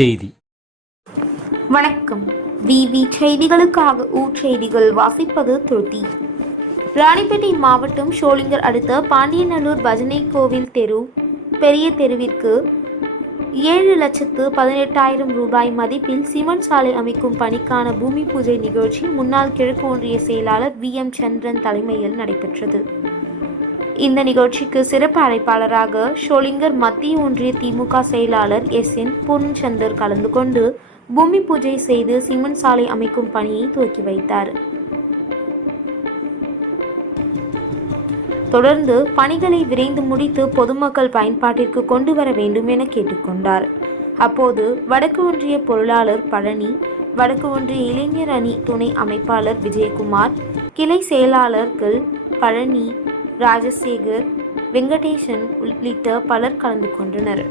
செய்தி. வணக்கம். விவி செய்திகளுக்காக செய்திகள் வாசிப்பது துருத்தி. ராணிப்பேட்டை மாவட்டம் ஷோலிங்கர் அடுத்த பாண்டியநல்லூர் பஜனை கோவில் தெரு பெரிய தெருவிற்கு 7,18,000 ரூபாய் மதிப்பில் சிமெண்ட் சாலை அமைக்கும் பணிக்கான பூமி பூஜை நிகழ்ச்சி முன்னாள் கிழக்கு ஒன்றிய செயலாளர் VM சந்திரன் தலைமையில் நடைபெற்றது. இந்த நிகழ்ச்சிக்கு சிறப்பு அழைப்பாளராக ஷோலிங்கர் மத்திய ஒன்றிய திமுக செயலாளர் SN பூர்ணச்சந்தர் கலந்து கொண்டு பூமி பூஜை செய்து சிமெண்ட் சாலை அமைக்கும் பணியை துவக்கி வைத்தார். தொடர்ந்து பணிகளை விரைந்து முடித்து பொதுமக்கள் பயன்பாட்டிற்கு கொண்டு வர வேண்டும் என கேட்டுக்கொண்டார். அப்போது வடக்கு ஒன்றிய பொருளாளர் பழனி, வடக்கு ஒன்றிய இளைஞர் அணி துணை அமைப்பாளர் விஜயகுமார், கிளை செயலாளர்கள் பழனி, ராஜசேகர், வெங்கடேசன் உள்ளிட்ட பலர் கலந்து கொண்டனர்.